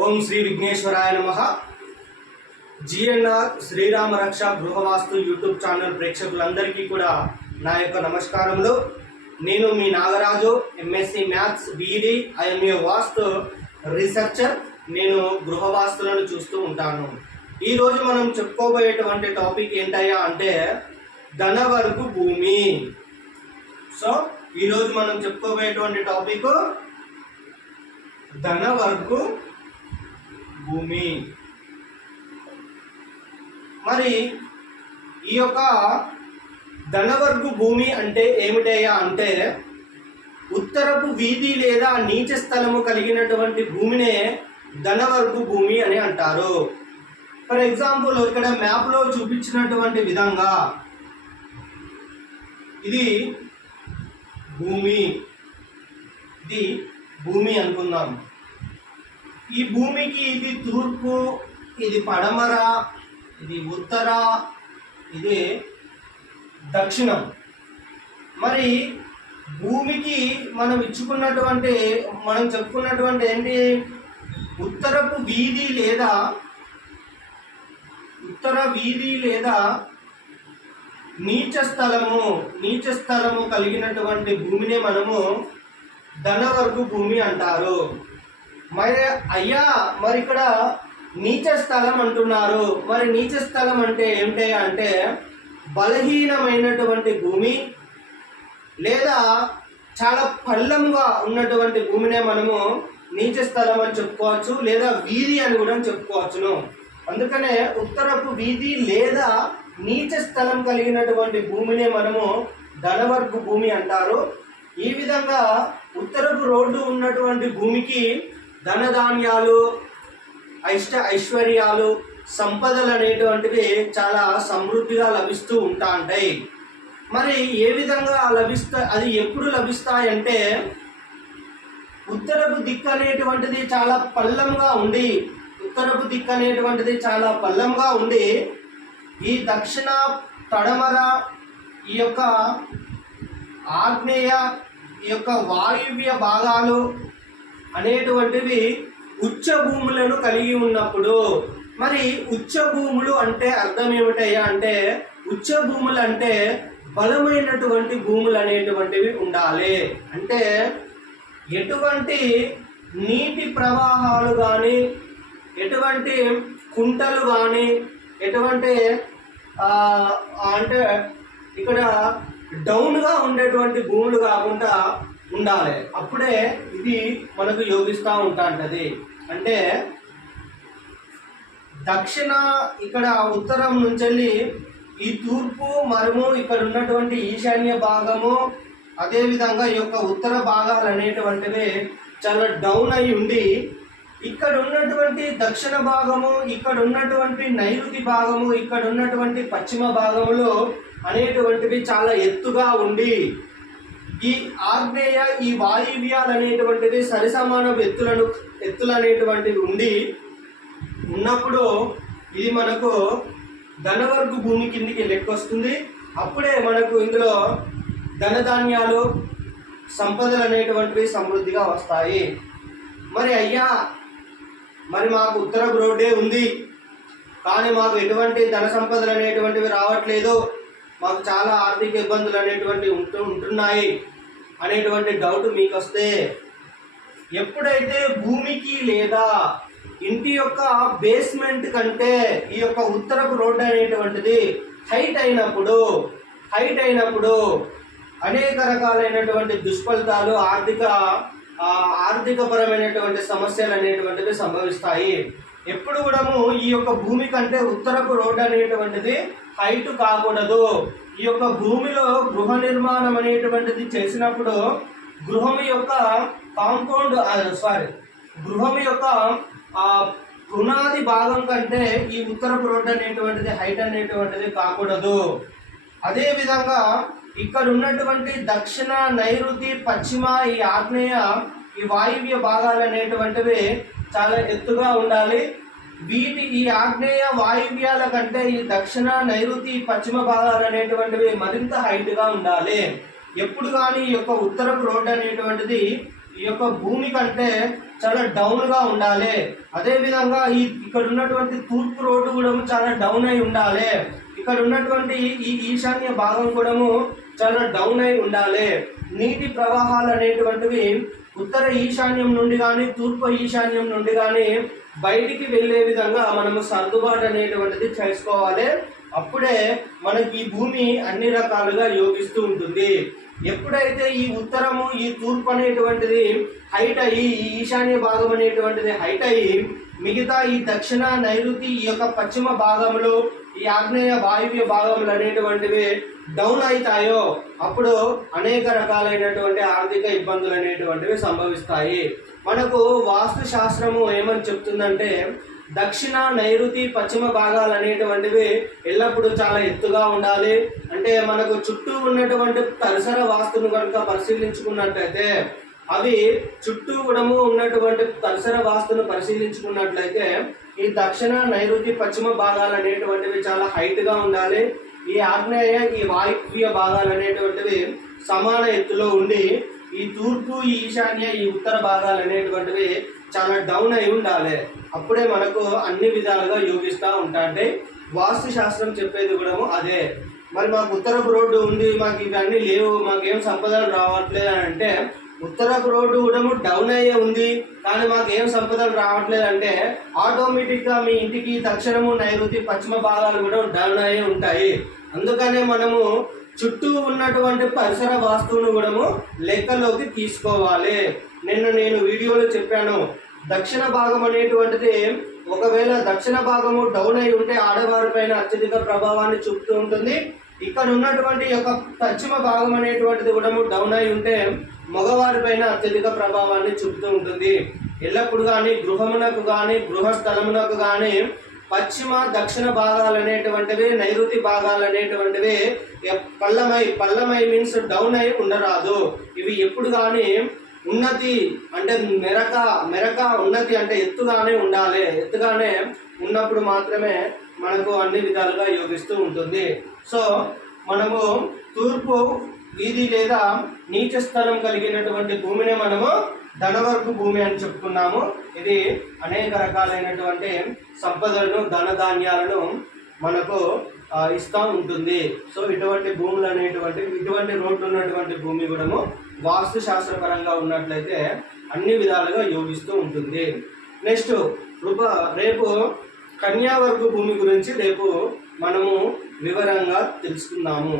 ఓం శ్రీ విఘ్నేశ్వరాయ నమః. జిఎన్ఆర్ శ్రీరామ రక్ష గృహవాస్తు YouTube channel ప్రేక్షకులందరికీ కూడా నా యొక్క నమస్కారములు. నేను మీ Nagaraju, MSc maths BEd. I'm a vastu researcher. నేను గృహవాస్తులను చూస్తూ ఉంటాను. ఈరోజు మనం చెప్పుకోబోయేటువంటి టాపిక్ ఏంటయ్యా అంటే ధనవర్గు భూమి. సో ఈరోజు మనం చెప్పుకోబోయేటువంటి టాపిక్ ధనవర్గు భూమి. మరి ఈ యొక్క ధనవర్గు భూమి అంటే ఏమిటయ్యా అంటే ఉత్తరపు వీధి లేదా నీచ స్థలము కలిగినటువంటి భూమినే ధనవర్గు భూమి అని అంటారు. ఫర్ ఎగ్జాంపుల్ ఇక్కడ మ్యాప్లో చూపించినటువంటి విధంగా ఇది భూమి అనుకుందాం. ఈ భూమికి ఇది తూర్పు, ఇది పడమర, ఇది ఉత్తర, ఇది దక్షిణం. మరి భూమికి మనం చెప్పుకున్నటువంటి ఏంటి, ఉత్తర వీధి లేదా నీచ స్థలము కలిగినటువంటి భూమినే మనము ధనవర్గు భూమి అంటారు. మరి ఇక్కడ నీచ స్థలం అంటున్నారు. మరి నీచ స్థలం అంటే ఏమిటి అంటే బలహీనమైనటువంటి భూమి లేదా చాలా పల్లంగా ఉన్నటువంటి భూమినే మనము నీచ స్థలం అని చెప్పుకోవచ్చు, లేదా వీధి అని కూడా చెప్పుకోవచ్చును. అందుకనే ఉత్తరపు వీధి లేదా నీచ స్థలం కలిగినటువంటి భూమినే మనము ధనవర్గు భూమి అంటారు. ఈ విధంగా ఉత్తరపు రోడ్డు ఉన్నటువంటి భూమికి ధనధాన్యాలు, ఐశ్వర్యాలు, సంపదలు అనేటువంటివి చాలా సమృద్ధిగా లభిస్తూ ఉంటాయి. మరి ఏ విధంగా అది ఎప్పుడు లభిస్తాయంటే ఉత్తరపు దిక్కు అనేటువంటిది చాలా పల్లంగా ఉండి ఈ దక్షిణ, పడమర, ఈ యొక్క ఆగ్నేయ, ఈ యొక్క వాయువ్య భాగాలు అనేటువంటివి ఉచ్చ భూములను కలిగి ఉన్నప్పుడు, మరి ఉచ్చ భూములు అంటే అర్థం ఏమిటయ్యా అంటే ఉచ్చ భూములు అంటే బలమైనటువంటి భూములు అనేటువంటివి ఉండాలి. అంటే ఎటువంటి నీటి ప్రవాహాలు కానీ, ఎటువంటి కుంటలు కానీ, ఎటువంటి అంటే ఇక్కడ డౌన్గా ఉండేటువంటి భూములు కాకుండా ఉండాలి. అప్పుడే ఇది మనకు యోగిస్తూ ఉంటుంది. అంటే దక్షిణ ఇక్కడ ఉత్తరం నుంచి వెళ్ళి ఈ తూర్పు మరుము ఇక్కడ ఉన్నటువంటి ఈశాన్య భాగము, అదేవిధంగా ఈ యొక్క ఉత్తర భాగాలు అనేటువంటివి చాలా డౌన్ అయి ఉండి ఇక్కడ ఉన్నటువంటి దక్షిణ భాగము, ఇక్కడ ఉన్నటువంటి నైరుతి భాగము, ఇక్కడ ఉన్నటువంటి పశ్చిమ భాగములో అనేటువంటివి చాలా ఎత్తుగా ఉండి ఈ ఆగ్నేయ, ఈ వాయువ్యాలు అనేటువంటివి సరిసమాన ఎత్తులు అనేటువంటివి ఉన్నప్పుడు ఇది మనకు ధనవర్గు భూమి కిందికి లెక్కొస్తుంది. అప్పుడే మనకు ఇందులో ధనధాన్యాలు, సంపదలు అనేటువంటివి సమృద్ధిగా వస్తాయి. మరి మాకు ఉత్తరపు రోడ్డే ఉంది, కానీ మాకు ఎటువంటి ధన సంపదలు అనేటువంటివి రావట్లేదు, మాకు చాలా ఆర్థిక ఇబ్బందులు అనేటువంటివి ఉంటున్నాయి అనేటువంటి డౌట్ మీకు వస్తే, ఎప్పుడైతే భూమికి లేదా ఇంటి యొక్క బేస్మెంట్ కంటే ఈ యొక్క ఉత్తరపు రోడ్డు అనేటువంటిది హైట్ అయినప్పుడు అనేక రకాలైనటువంటి దుష్ఫలితాలు, ఆర్థికపరమైనటువంటి సమస్యలు అనేటువంటివి సంభవిస్తాయి. ఎప్పుడు కూడా ఈ యొక్క భూమి కంటే ఉత్తరపు రోడ్డు అనేటువంటిది హైట్ కాకూడదు. ఈ యొక్క భూమిలో గృహ నిర్మాణం అనేటువంటిది చేసినప్పుడు గృహం యొక్క పునాది భాగం కంటే ఈ ఉత్తరపు రోడ్డు అనేటువంటిది హైట్ అనేటువంటిది కాకూడదు. అదేవిధంగా ఇక్కడ ఉన్నటువంటి దక్షిణ, నైరుతి, పశ్చిమ, ఈ ఆగ్నేయ, ఈ వాయువ్య భాగాలు అనేటువంటివి చాలా ఎత్తుగా ఉండాలి. ఈ ఆగ్నేయ వాయువ్యాల కంటే ఈ దక్షిణ, నైరుతి, పశ్చిమ భాగాలు అనేటువంటివి మరింత హైట్గా ఉండాలి. ఎప్పుడు కానీ ఈ యొక్క ఉత్తరపు రోడ్డు అనేటువంటిది ఈ యొక్క భూమి కంటే చాలా డౌన్ గా ఉండాలి. అదే విధంగా ఇక్కడ ఉన్నటువంటి తూర్పు రోడ్డు కూడా చాలా డౌన్ అయి ఉండాలి. ఇక్కడ ఉన్నటువంటి ఈ ఈశాన్య భాగం కూడా చాలా డౌన్ అయి ఉండాలి. నీటి ప్రవాహాలు అనేటువంటివి ఉత్తర ఈశాన్యం నుండి కానీ తూర్పు ఈశాన్యం నుండి కానీ బయటికి వెళ్ళే విధంగా మనము సర్దుబాటు అనేటువంటిది చేసుకోవాలి. అప్పుడే మనకి ఈ భూమి అన్ని రకాలుగా యోగిస్తూ ఉంటుంది. ఎప్పుడైతే ఈ ఉత్తరము ఈ తూర్పు అనేటువంటిది హైట్ అయ్యి ఈ ఈశాన్య భాగం అనేటువంటిది హైట్ అయ్యి మిగతా ఈ దక్షిణ నైరుతి ఈ యొక్క పశ్చిమ భాగంలో ఈ ఆగ్నేయ వాయువ్య భాగములు అనేటువంటివి డౌన్ అవుతాయో అప్పుడు అనేక రకాలైనటువంటి ఆర్థిక ఇబ్బందులు అనేటువంటివి సంభవిస్తాయి. మనకు వాస్తు శాస్త్రము ఏమని చెప్తుందంటే దక్షిణ నైరుతి పశ్చిమ భాగాలు అనేటువంటివి ఎల్లప్పుడూ చాలా ఎత్తుగా ఉండాలి. అంటే మనకు చుట్టూ ఉన్నటువంటి పరిసర వాస్తును కనుక పరిశీలించుకున్నట్లయితే అవి చుట్టూ కూడా ఉన్నటువంటి పరిసర వాస్తును పరిశీలించుకున్నట్లయితే ఈ దక్షిణ నైరుతి పశ్చిమ భాగాలు అనేటువంటివి చాలా హైట్గా ఉండాలి. ఈ ఆగ్నేయ ఈ వాయువ్య భాగాలు అనేటువంటివి సమాన ఎత్తులో ఉండి ఈ తూర్పు ఈ ఈశాన్య ఈ ఉత్తర భాగాలు అనేటువంటివి చాలా డౌన్ అయి ఉండాలి. అప్పుడే మనకు అన్ని విధాలుగా యోగిస్తూ ఉంటాయి. వాస్తు శాస్త్రం చెప్పేది కూడా అదే. మరి మాకు ఉత్తరపు రోడ్డు ఉంది, మాకు ఇవన్నీ లేవు, మాకేం సంపదలు రావట్లేదు అని అంటే ఉత్తరపు రోడ్డు కూడా డౌన్ అయ్యే ఉంది కానీ మాకు ఏం సంపదలు రావట్లేదు అంటే ఆటోమేటిక్గా మీ ఇంటికి దక్షిణము నైరుతి పశ్చిమ భాగాలు కూడా డౌన్ అయ్యే ఉంటాయి. అందుకనే మనము చుట్టూ ఉన్నటువంటి పరిసర వాస్తువును కూడా లెక్కలోకి తీసుకోవాలి. నేను వీడియోలో చెప్పాను, దక్షిణ భాగం అనేటువంటిది ఒకవేళ దక్షిణ భాగము డౌన్ అయి ఉంటే ఆడవారి పైన అత్యధిక ప్రభావాన్ని చూపుతూ ఉంటుంది. ఇక్కడ ఉన్నటువంటి యొక్క పశ్చిమ భాగం అనేటువంటిది కూడా డౌన్ అయి ఉంటే మగవారి పైన అత్యధిక ప్రభావాన్ని చూపుతూ ఉంటుంది. ఎల్లప్పుడు కానీ గృహమునకు కానీ గృహస్థలమునకు కానీ పశ్చిమ దక్షిణ భాగాలు అనేటువంటివి నైరుతి భాగాలు అనేటువంటివి పల్లమై మీన్స్ డౌన్ అయి ఉండరాదు. ఇవి ఎప్పుడు కానీ ఉన్నతి అంటే మెరక ఉన్నతి అంటే ఎత్తుగానే ఉండాలి. ఎత్తుగానే ఉన్నప్పుడు మాత్రమే మనకు అన్ని విధాలుగా యోగిస్తూ ఉంటుంది. సో మనము తూర్పు వీధి లేదా నీచ స్థలం కలిగినటువంటి భూమిని మనము ధనవర్గు భూమి అని చెప్పుకున్నాము. ఇది అనేక రకాలైనటువంటి సంపదలను ధనధాన్యాలను మనకు ఇస్తూ ఉంటుంది. సో ఇటువంటి భూములు ఇటువంటి రోడ్లు ఉన్నటువంటి భూమి కూడా వాస్తు శాస్త్రపరంగా ఉన్నట్లయితే అన్ని విధాలుగా యోగిస్తూ ఉంటుంది. నెక్స్ట్ రేపు కన్యావర్గ భూమి గురించి రేపు మనము వివరంగా తెలుసుకుందాము.